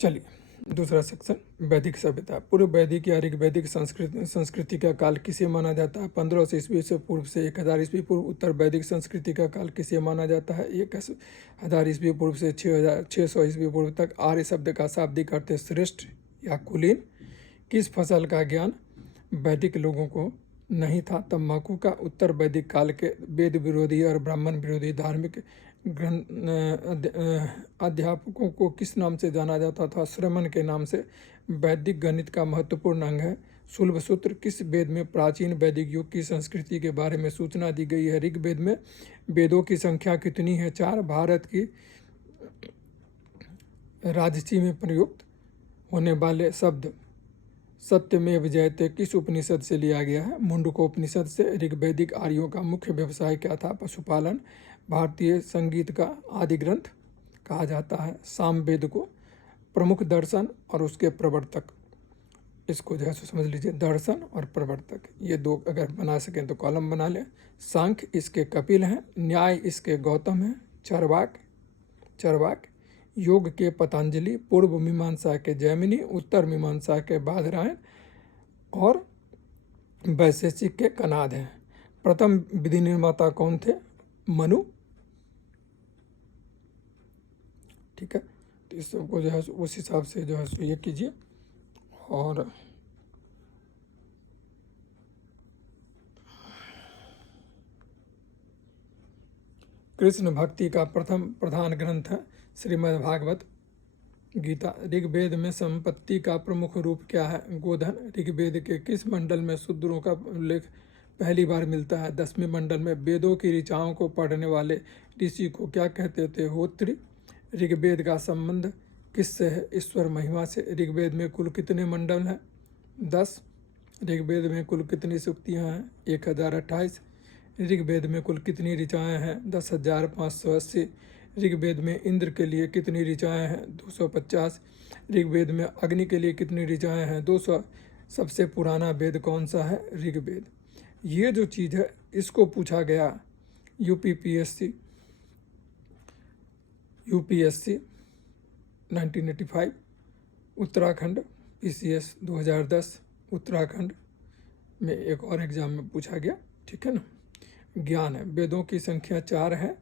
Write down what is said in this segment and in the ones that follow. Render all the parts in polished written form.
चलिए, दूसरा सेक्शन, वैदिक सभ्यता। पूर्व वैदिक या ऋग वैदिक संस्कृति का काल किसे माना जाता है? 1500 ईस्वी से पूर्व से 1000 ईस्वी पूर्व। उत्तर वैदिक संस्कृति का काल किसे माना जाता है? 1000 ईस्वी पूर्व से 600 ईस्वी पूर्व तक। आर्य शब्द का शाब्दिक अर्थ है श्रेष्ठ या कुलीन। किस फसल का ज्ञान वैदिक लोगों को नहीं था? तम्बाकू का। उत्तर वैदिक काल के वेद विरोधी और ब्राह्मण विरोधी धार्मिक अध्यापकों को किस नाम से जाना जाता था? श्रमण के नाम से। वैदिक गणित का महत्वपूर्ण अंग है शुल्ब सूत्र। किस वेद में प्राचीन वैदिक युग की संस्कृति के बारे में सूचना दी गई है? ऋग्वेद में। वेदों की संख्या कितनी है? 4। भारत की राजसी में प्रयुक्त होने वाले शब्द सत्यमेव जयते किस उपनिषद से लिया गया है? मुंडकोपनिषद से। ऋग्वैदिक आर्यों का मुख्य व्यवसाय क्या था? पशुपालन। भारतीय संगीत का आदि ग्रंथ कहा जाता है सामवेद को। प्रमुख दर्शन और उसके प्रवर्तक, इसको जो है समझ लीजिए, दर्शन और प्रवर्तक, ये दो अगर बना सकें तो कॉलम बना लें। सांख्य इसके कपिल हैं, न्याय इसके गौतम हैं, चरवाक, योग के पतंजलि, पूर्व मीमांसा के जैमिनी, उत्तर मीमांसा के बादरायण और वैशेषिक के कनाद हैं। प्रथम विधि निर्माता कौन थे? मनु। ठीक है, तो इस सबको जो है उस हिसाब से जो है ये कीजिए। और कृष्ण भक्ति का प्रथम प्रधान ग्रंथ है श्रीमद् भागवत गीता। ऋग्वेद में संपत्ति का प्रमुख रूप क्या है? गोधन। ऋग्वेद के किस मंडल में शूद्रों का उल्लेख पहली बार मिलता है? 10वें मंडल में। वेदों की ऋचाओं को पढ़ने वाले ऋषि को क्या कहते थे? होत्री। ऋग्वेद का संबंध किससे है? ईश्वर महिमा से। ऋग्वेद में कुल कितने मंडल हैं? 10। ऋग्वेद में कुल कितनी सूक्तियाँ हैं? 1028। ऋग्वेद में कुल कितनी ऋचाएँ हैं? 10,580। ऋग्वेद में इंद्र के लिए कितनी ऋचाएँ हैं? 250। ऋग्वेद में अग्नि के लिए कितनी ऋचाएँ हैं? 200। सबसे पुराना वेद कौन सा है? ऋग्वेद। ये जो चीज़ है इसको पूछा गया यूपीएससी 1985, उत्तराखंड PCS 2010 उत्तराखंड में एक और एग्जाम में पूछा गया। ठीक है ना। ज्ञान है, वेदों की संख्या 4 है।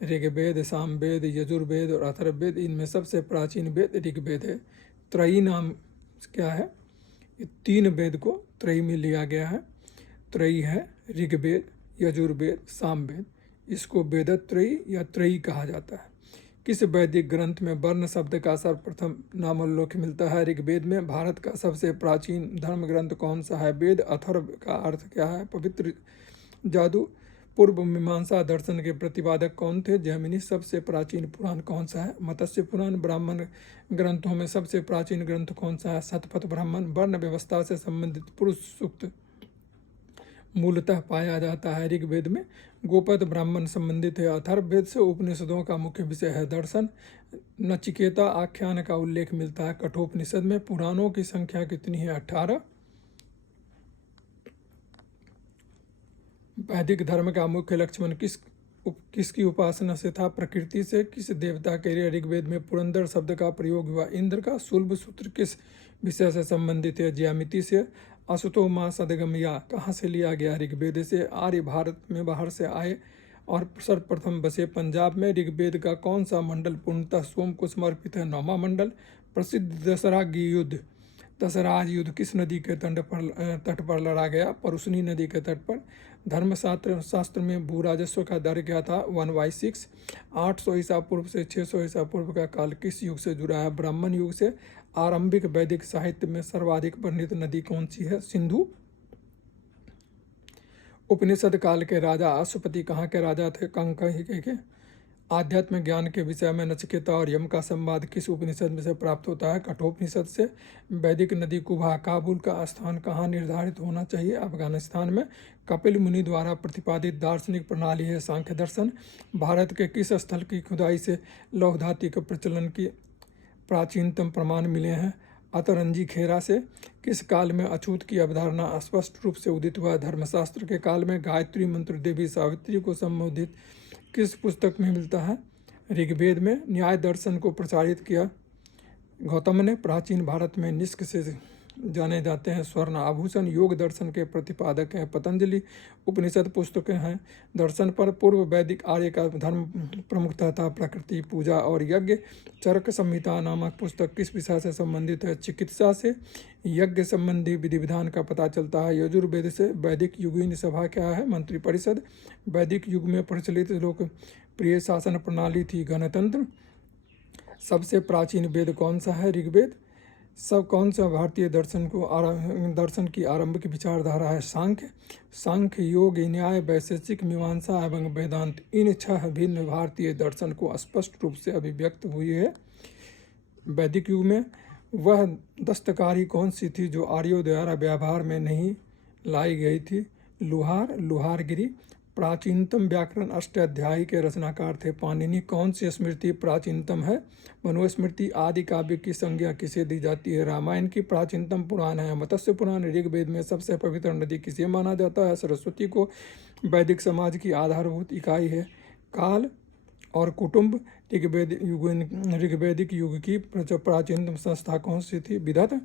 ऋग्वेद, सामवेद, यजुर्वेद और अथर्ववेद। इनमें सबसे प्राचीन वेद ऋग्वेद है। त्रयी नाम क्या है? ये 3 वेद को त्रयी में लिया गया है। त्रयी है ऋग्वेद, यजुर्वेद, सामवेद। इसको वेदत्रयी या त्रयी कहा जाता है। किस वैदिक ग्रंथ में वर्ण शब्द का सर्वप्रथम नामोल्लेख मिलता है? ऋग्वेद में। भारत का सबसे प्राचीन धर्म ग्रंथ कौन सा है? वेद। अथर्व का अर्थ क्या है? पवित्र जादू। पूर्व मीमांसा दर्शन के प्रतिपादक कौन थे? जैमिनी। सबसे प्राचीन पुराण कौन सा है? मत्स्य पुराण। ब्राह्मण ग्रंथों में सबसे प्राचीन ग्रंथ कौन सा है? शतपथ ब्राह्मण। वर्ण व्यवस्था से संबंधित पुरुष सूक्त मूलतः पाया जाता है ऋग्वेद में। गोपद ब्राह्मण संबंधित है अथर्ववेद से। उपनिषदों का मुख्य विषय है दर्शन। नचिकेता आख्यान का उल्लेख मिलता है कठोपनिषद में। पुराणों की संख्या कितनी है? 18। वैदिक धर्म का मुख्य लक्ष्मण किसकी उपासना से था? प्रकृति से। किस देवता के लिए ऋग्वेद में पुरंदर शब्द का प्रयोग हुआ? इंद्र का। शुल्ब सूत्र किस विषय से संबंधित है? ज्यामिति से। अशुतो मां सदगमया कहाँ से लिया गया? ऋग्वेद से। आर्य भारत में बाहर से आए और सर्वप्रथम बसे पंजाब में। ऋग्वेद का कौन सा मंडल पूर्णतः सोम को समर्पित है? 9वां मंडल। प्रसिद्ध दशराग्य युद्ध, दशराज युद्ध किस नदी के तट पर लड़ा गया? परुशनी नदी के तट पर। धर्मशास्त्र में भू राजस्व का दर क्या था? 1/6। 800 ईसा पूर्व से 600 ईसा पूर्व का काल किस युग से जुड़ा है? ब्राह्मण युग से। आरंभिक वैदिक साहित्य में सर्वाधिक वर्णित नदी कौन सी है? सिंधु। उपनिषद काल के राजा अश्वपति कहाँ के राजा थे? कंकहि के। आध्यात्म ज्ञान के विषय में नचिकेता और यम का संवाद किस उपनिषद में से प्राप्त होता है? कठोपनिषद से। वैदिक नदी कुबा काबुल का स्थान कहाँ निर्धारित होना चाहिए? अफगानिस्तान में। कपिल मुनि द्वारा प्रतिपादित दार्शनिक प्रणाली है सांख्य दर्शन। भारत के किस स्थल की खुदाई से लौह धातु के प्रचलन की प्राचीनतम प्रमाण मिले हैं? अतरंजी खेरा से। किस काल में अछूत की अवधारणा स्पष्ट रूप से उदित हुआ? धर्मशास्त्र के काल में। गायत्री मंत्र देवी सावित्री को संबोधित किस पुस्तक में मिलता है? ऋग्वेद में। न्याय दर्शन को प्रचारित किया गौतम ने प्राचीन भारत में निष्क से जाने जाते हैं स्वर्ण आभूषण। योग दर्शन के प्रतिपादक हैं पतंजलि। उपनिषद पुस्तकें हैं दर्शन पर। पूर्व वैदिक आर्य का धर्म प्रमुखता था प्रकृति पूजा और यज्ञ। चरक संहिता नामक पुस्तक किस विषय से संबंधित है? चिकित्सा से। यज्ञ संबंधी विधि विधान का पता चलता है यजुर्वेद से। वैदिक युगीन सभा क्या है? मंत्रिपरिषद। वैदिक युग में प्रचलित लोकप्रिय शासन प्रणाली थी गणतंत्र। सबसे प्राचीन वेद कौन सा है? ऋग्वेद। सब कौन सा भारतीय दर्शन की आरंभिक विचारधारा है? सांख्य। सांख्य योग न्याय वैशेषिक मीमांसा एवं वेदांत इन 6 भिन्न भारतीय दर्शन को स्पष्ट रूप से अभिव्यक्त हुई है। वैदिक युग में वह दस्तकारी कौन सी थी जो आर्यों द्वारा व्यवहार में नहीं लाई गई थी? लुहार, लुहारगिरी। प्राचीनतम व्याकरण अष्टाध्यायी के रचनाकार थे पाणिनि। कौन सी स्मृति प्राचीनतम है? मनुस्मृति। आदि काव्य की संज्ञा किसे दी जाती है? रामायण की। प्राचीनतम पुराण है मत्स्य पुराण। ऋग्वेद में सबसे पवित्र नदी किसे माना जाता है? सरस्वती को। वैदिक समाज की आधारभूत इकाई है काल और कुटुंब। ऋग्वैदिक युग की प्राचीनतम संस्था कौन सी थी? विदत।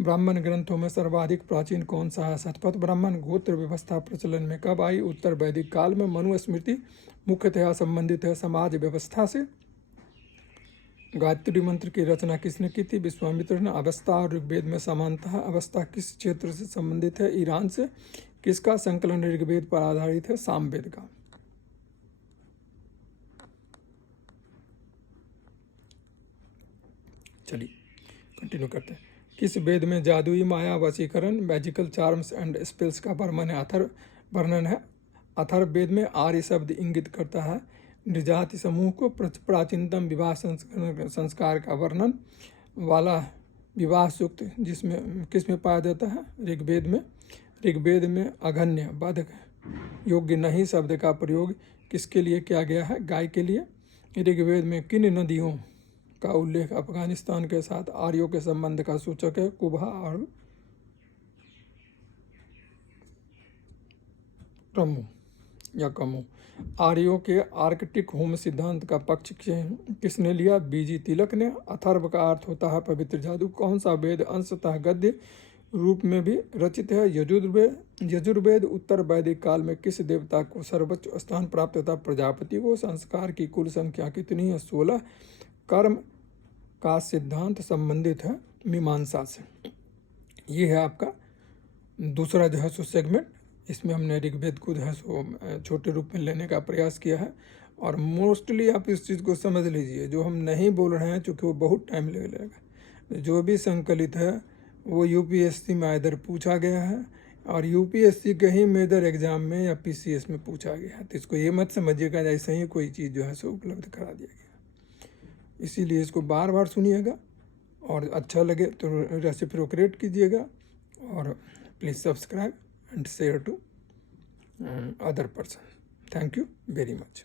ब्राह्मण ग्रंथों में सर्वाधिक प्राचीन कौन सा है? शतपथ ब्राह्मण। गोत्र व्यवस्था प्रचलन में कब आई? उत्तर वैदिक काल में। मनुस्मृति मुख्यतः संबंधित है समाज व्यवस्था से। गायत्री मंत्र की रचना किसने की थी? विश्वामित्र ने। अवस्था और ऋग्वेद में समानता है। अवस्था किस क्षेत्र से संबंधित है? ईरान से। किसका संकलन ऋग्वेद पर आधारित है? सामवेद का। चलिए कंटिन्यू करते हैं। किस वेद में जादुई माया वशीकरण मैजिकल चार्म्स एंड स्पेल्स का वर्णन है? अथर्व वेद में आर्य शब्द इंगित करता है नृजाति समूह को। प्राचीनतम विवाह संस्कार का वर्णन वाला विवाह सूक्त जिसमें किसमें पाया जाता है? ऋग्वेद में। ऋग्वेद में अघन्य वध योग्य नहीं शब्द का प्रयोग किसके लिए किया गया है? गाय के लिए। ऋग्वेद में किन नदियों का उल्लेख अफगानिस्तान के साथ आर्यों के संबंध का सूचक है? कुबा और रमू या कमू। आर्यों के आर्कटिक होम सिद्धांत का पक्ष किसने लिया? बीजी तिलक ने। अथर्व का अर्थ होता है पवित्र जादू। कौन सा वेद अंशतः गद्य रूप में भी रचित है? यजुर्वेद। यजुर्वेद उत्तर वैदिक काल में किस देवता को सर्वोच्च स्थान प्राप्त था? प्रजापति को। संस्कार की कुल संख्या कितनी है? 16। कर्म का सिद्धांत संबंधित है मीमांसा से। ये है आपका दूसरा जो है सो सेगमेंट। इसमें हमने ऋग्वेद को जो है सो छोटे रूप में लेने का प्रयास किया है और मोस्टली आप इस चीज़ को समझ लीजिए जो हम नहीं बोल रहे हैं चूँकि वो बहुत टाइम लगेगा। जो भी संकलित है वो यूपीएससी में इधर पूछा गया है और यूपीएससी के ही मेजर एग्जाम में या पीसीएस में पूछा गया है। तो इसको ये मत समझिएगा ऐसे ही कोई चीज़ जो है सो उपलब्ध करा दिया गया। इसीलिए इसको बार बार सुनिएगा और अच्छा लगे तो रेसिप्रोकेट कीजिएगा और please subscribe and share to other person. Thank you very much.